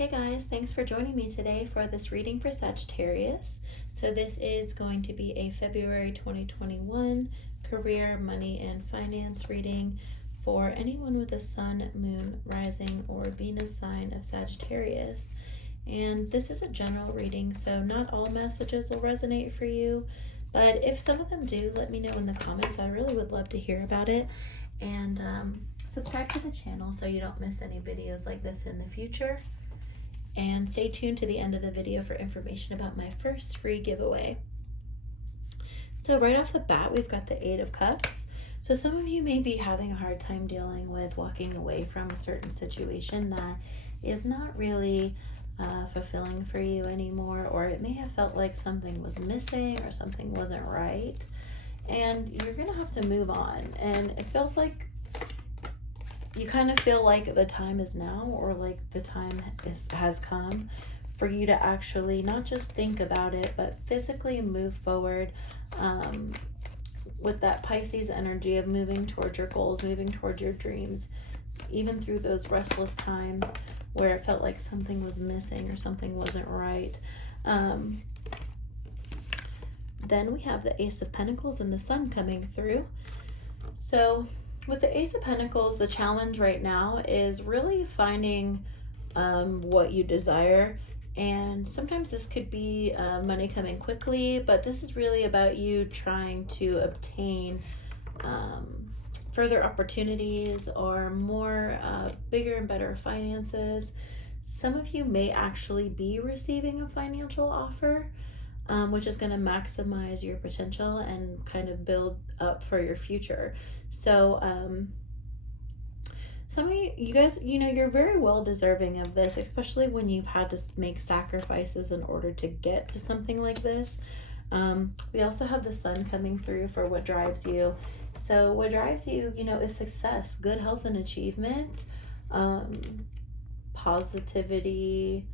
Hey guys, thanks for joining me today for this reading for Sagittarius. So this is going to be a February 2021 career, money, and finance reading for anyone with a sun, moon, rising, or Venus sign of Sagittarius. And this is a general reading, so not all messages will resonate for you, but if some of them do, let me know in the comments. I really would love to hear about it. And subscribe to the channel so you don't miss any videos like this in the future. And stay tuned to the end of the video for information about my first free giveaway. So right off the bat, we've got the Eight of Cups. So some of you may be having a hard time dealing with walking away from a certain situation that is not really fulfilling for you anymore, or it may have felt like something was missing or something wasn't right. And you're gonna have to move on. And it feels like you kind of feel like the time is now, or like the time has come for you to actually not just think about it, but physically move forward with that Pisces energy of moving towards your goals, moving towards your dreams, even through those restless times where it felt like something was missing or something wasn't right. Then we have the Ace of Pentacles and the Sun coming through. So with the Ace of Pentacles, the challenge right now is really finding what you desire. And sometimes this could be money coming quickly, but this is really about you trying to obtain further opportunities or more bigger and better finances. Some of you may actually be receiving a financial offer, which is going to maximize your potential and kind of build up for your future. So some of you guys, you're very well deserving of this, especially when you've had to make sacrifices in order to get to something like this. We also have the Sun coming through for what drives you. So what drives you, is success, good health and achievement, positivity,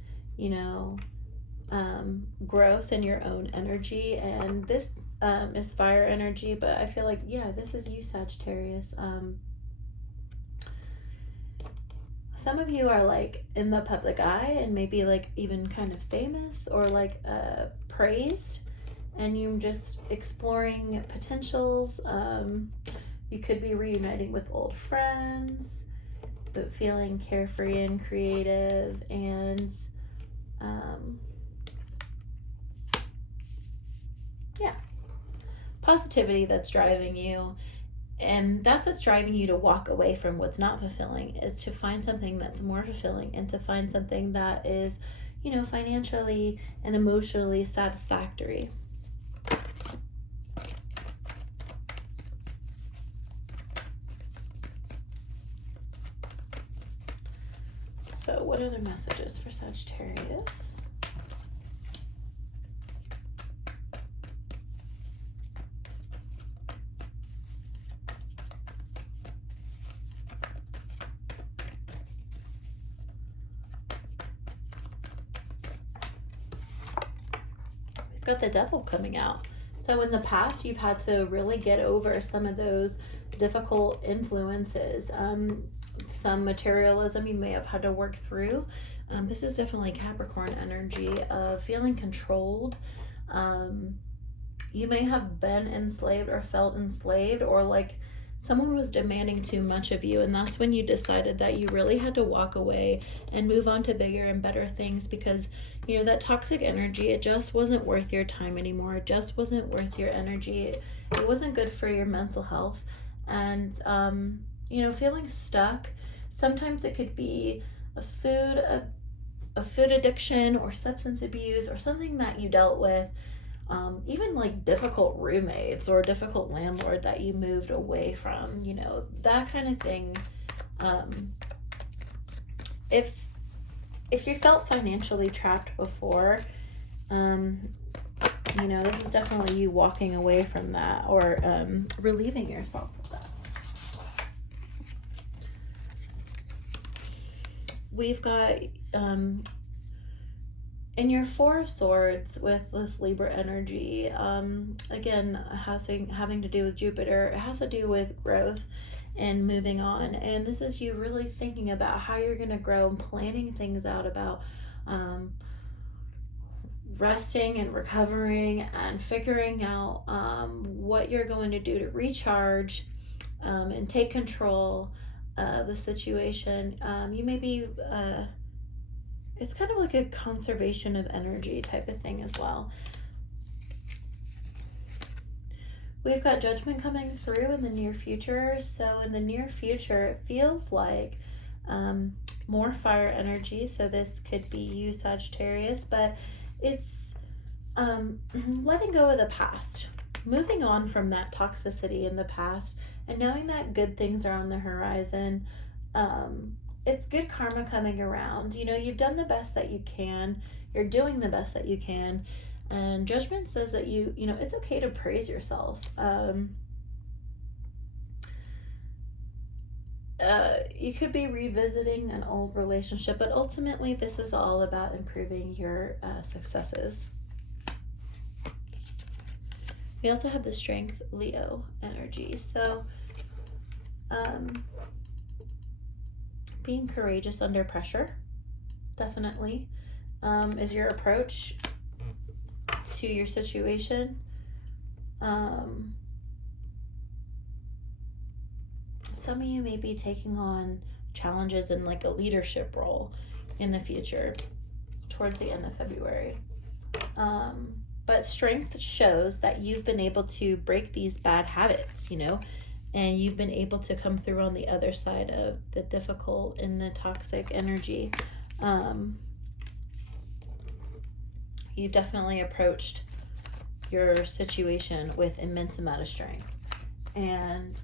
growth in your own energy. And this is fire energy, but I feel like, yeah, this is you, Sagittarius. Some of you are like in the public eye and maybe like even kind of famous or like praised, and you're just exploring potentials. You could be reuniting with old friends, but feeling carefree and creative, and positivity that's driving you. And that's what's driving you to walk away from what's not fulfilling, is to find something that's more fulfilling and to find something that is, financially and emotionally satisfactory. So what other messages for Sagittarius? Got the Devil coming out. So in the past, you've had to really get over some of those difficult influences. Some materialism you may have had to work through. This is definitely Capricorn energy of feeling controlled. You may have been enslaved or felt enslaved, or like someone was demanding too much of you, and that's when you decided that you really had to walk away and move on to bigger and better things, because that toxic energy, it just wasn't worth your time anymore. It just wasn't worth your energy. It wasn't good for your mental health. And feeling stuck, sometimes it could be a food addiction or substance abuse or something that you dealt with. Even like difficult roommates or difficult landlord that you moved away from, that kind of thing. If you felt financially trapped before, this is definitely you walking away from that, or relieving yourself of that. We've got in your Four of Swords with this Libra energy, again, having to do with Jupiter, it has to do with growth and moving on. And this is you really thinking about how you're going to grow and planning things out about resting and recovering and figuring out what you're going to do to recharge and take control of the situation. You may be, it's kind of like a conservation of energy type of thing as well. We've got judgment coming through in the near future. So in the near future, it feels like more fire energy. So this could be you, Sagittarius, but it's letting go of the past, moving on from that toxicity in the past, and knowing that good things are on the horizon. It's good karma coming around. You know, you've done the best that you can. You're doing the best that you can. And judgment says that you know, it's okay to praise yourself. You could be revisiting an old relationship, but ultimately this is all about improving your successes. We also have the Strength Leo energy. So being courageous under pressure, definitely, is your approach to your situation. Some of you may be taking on challenges in like a leadership role in the future towards the end of February. But strength shows that you've been able to break these bad habits, you know, and you've been able to come through on the other side of the difficult and the toxic energy. You've definitely approached your situation with immense amount of strength. And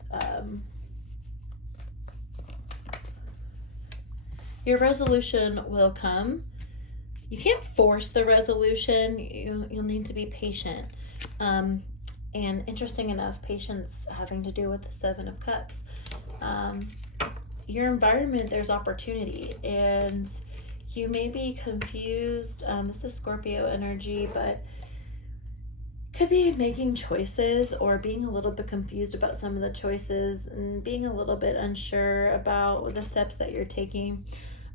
your resolution will come. You can't force the resolution. You'll need to be patient. And interesting enough, patience having to do with the Seven of Cups. Your environment, there's opportunity, and you may be confused. This is Scorpio energy, but could be making choices or being a little bit confused about some of the choices and being a little bit unsure about the steps that you're taking.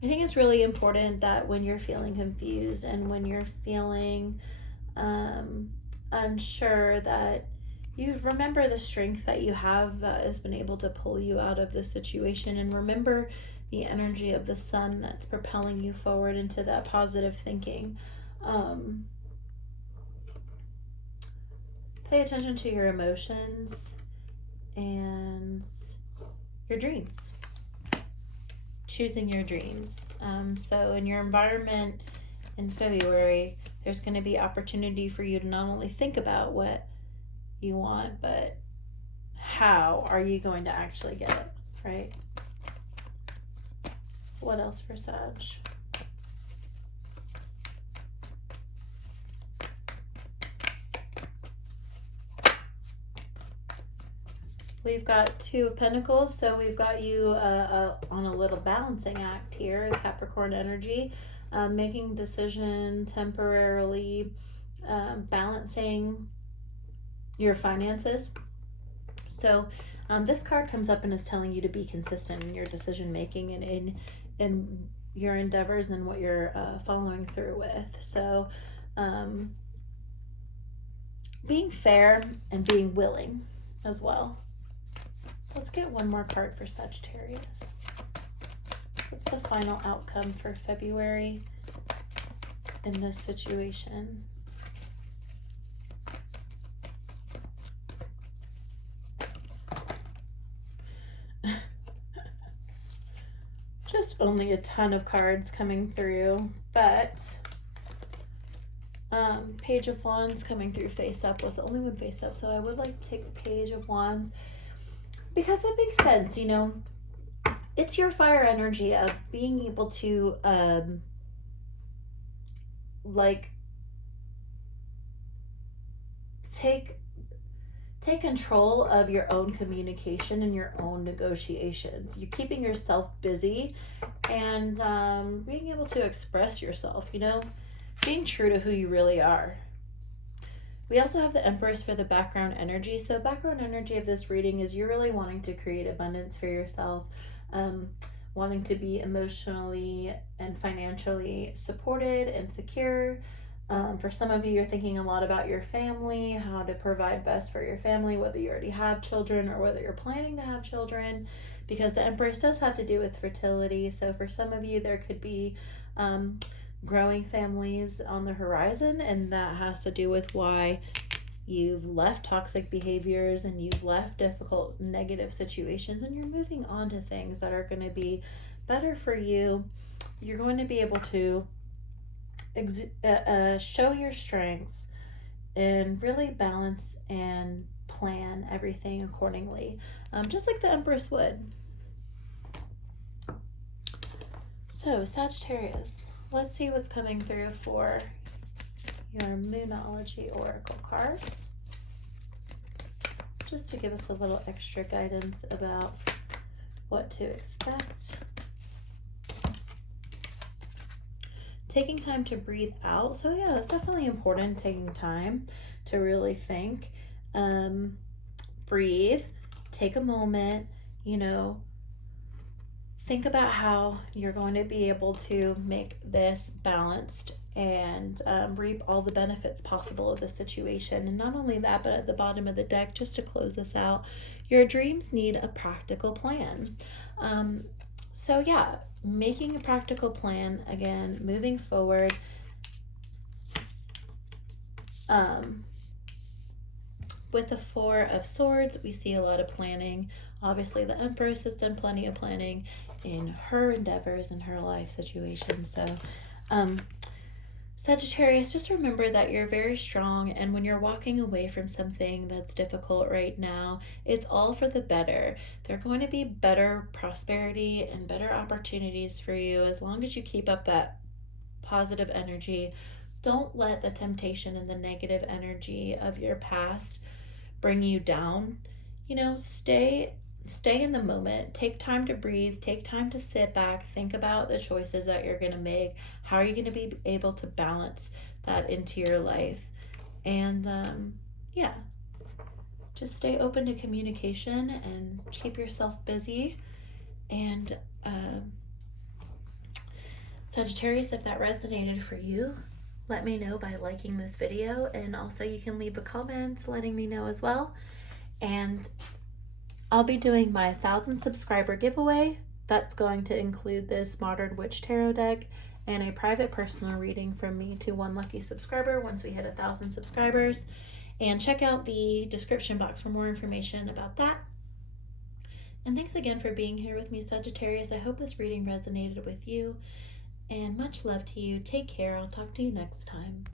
I think it's really important that when you're feeling confused and when you're feeling unsure, that you remember the strength that you have that has been able to pull you out of the situation, and remember the energy of the sun that's propelling you forward into that positive thinking. Pay attention to your emotions and your dreams. Choosing your dreams. So in your environment in February, there's going to be opportunity for you to not only think about what you want, but how are you going to actually get it, right? What else for Sag? We've got Two of Pentacles, so we've got you on a little balancing act here, Capricorn energy, making decision temporarily, balancing your finances. So this card comes up and is telling you to be consistent in your decision making and in your endeavors and what you're following through with. So being fair and being willing as well. Let's get one more card for Sagittarius. What's the final outcome for February in this situation? Just only a ton of cards coming through, but Page of Wands coming through face up was the only one face up, so I would like to take the Page of Wands because it makes sense, you know. It's your fire energy of being able to like take control of your own communication and your own negotiations. You're keeping yourself busy and being able to express yourself, you know, being true to who you really are. We also have the Empress for the background energy. So background energy of this reading is you're really wanting to create abundance for yourself, wanting to be emotionally and financially supported and secure. For some of you, you're thinking a lot about your family, how to provide best for your family, whether you already have children or whether you're planning to have children, because the Empress does have to do with fertility. So for some of you, there could be growing families on the horizon, and that has to do with why you've left toxic behaviors and you've left difficult negative situations, and you're moving on to things that are going to be better for you. You're going to be able to show your strengths and really balance and plan everything accordingly, just like the Empress would. So Sagittarius, let's see what's coming through for your Moonology Oracle cards, just to give us a little extra guidance about what to expect. Taking time to breathe out. So yeah, it's definitely important, taking time to really think, breathe, take a moment, think about how you're going to be able to make this balanced and reap all the benefits possible of the situation. And not only that, but at the bottom of the deck, just to close this out, your dreams need a practical plan. So yeah, making a practical plan, again, moving forward. With the Four of Swords, we see a lot of planning. Obviously, the Empress has done plenty of planning in her endeavors in her life situation. So, Sagittarius, just remember that you're very strong, and when you're walking away from something that's difficult right now, it's all for the better. There are going to be better prosperity and better opportunities for you as long as you keep up that positive energy. Don't let the temptation and the negative energy of your past bring you down. Stay in the moment. Take time to breathe. Take time to sit back. Think about the choices that you're going to make. How are you going to be able to balance that into your life? And yeah, just stay open to communication and keep yourself busy. And Sagittarius, if that resonated for you, let me know by liking this video, and also you can leave a comment letting me know as well. And I'll be doing my 1,000 subscriber giveaway. That's going to include this Modern Witch Tarot deck and a private personal reading from me to one lucky subscriber once we hit 1,000 subscribers. And check out the description box for more information about that. And thanks again for being here with me, Sagittarius. I hope this reading resonated with you. And much love to you. Take care. I'll talk to you next time.